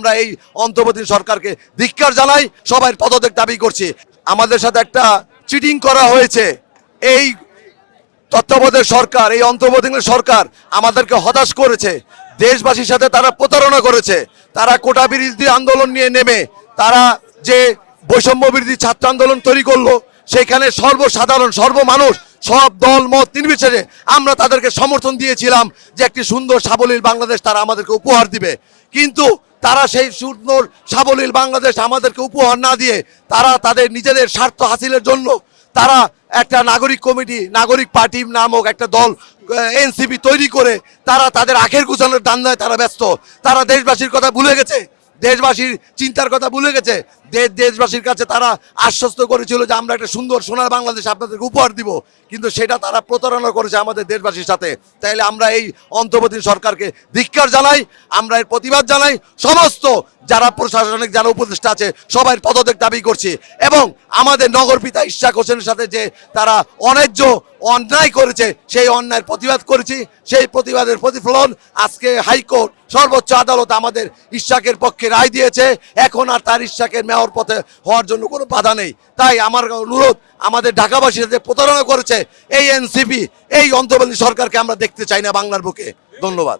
আমরা এই অন্তর্বর্তী সরকারকে ধিক্কার জানাই, সবাই পদত্যাগ দাবি করছি। আমাদের সাথে একটা চিটিং করা হয়েছে। এই তত্ত্বাবধায়ক সরকার, এই অন্তর্বর্তী সরকার আমাদেরকে হতাশ করেছে। দেশবাসীর সাথে তারা প্রতারণা করেছে। তারা কোটা বিরোধী আন্দোলন নিয়ে নেমে তারা যে বৈষম্য বিরোধী ছাত্র আন্দোলন তৈরি করলো, সেখানে সর্বসাধারণ সর্বমানুষ সব দল মত নির্বিশেষে আমরা তাদেরকে সমর্থন দিয়েছিলাম যে একটি সুন্দর সাবলীল বাংলাদেশ তারা আমাদেরকে উপহার দিবে। কিন্তু তারা সেই সুন্দর সাবলীল বাংলাদেশ আমাদেরকে উপহার না দিয়ে তারা তাদের নিজেদের স্বার্থ হাসিলের জন্য তারা একটা নাগরিক কমিটি, নাগরিক পার্টি নামক একটা দল এনসিপি তৈরি করে তারা তাদের আখের গুছানোর ধান্দায় তারা ব্যস্ত। তারা দেশবাসীর কথা ভুলে গেছে, দেশবাসীর চিন্তার কথা ভুলে গেছে। দেশবাসীর কাছে তারা আশ্বস্ত করেছিল যে আমরা একটা সুন্দর সোনার বাংলাদেশ আপনাদেরকে উপহার দিব, কিন্তু সেটা তারা প্রতারণা করেছে আমাদের দেশবাসীর সাথে। তাইলে আমরা এই অন্তর্বর্তী সরকারকে ধিক্কার জানাই, আমরা এর প্রতিবাদ জানাই। সমস্ত যারা প্রশাসনিক যারা উপদেষ্টা আছে সবাই পদত্যাগ দাবি করছি। এবং আমাদের নগরপিতা ইশরাক হোসেনের সাথে যে তারা অন্যায্য অন্যায় করেছে সেই অন্যায়ের প্রতিবাদ করেছি। সেই প্রতিবাদের প্রতিফলন আজকে হাইকোর্ট সর্বোচ্চ আদালত আমাদের ইশরাকের পক্ষে রায় দিয়েছে। এখন আর তার ইশরাকের মেয়র পথে হওয়ার জন্য কোনো বাধা নেই। তাই আমার অনুরোধ, আমাদের ঢাকাবাসীরা যে প্রতারণা করেছে এই এনসিপি, এই অন্তর্বর্তী সরকারকে আমরা দেখতে চাই না বাংলার বুকে। ধন্যবাদ।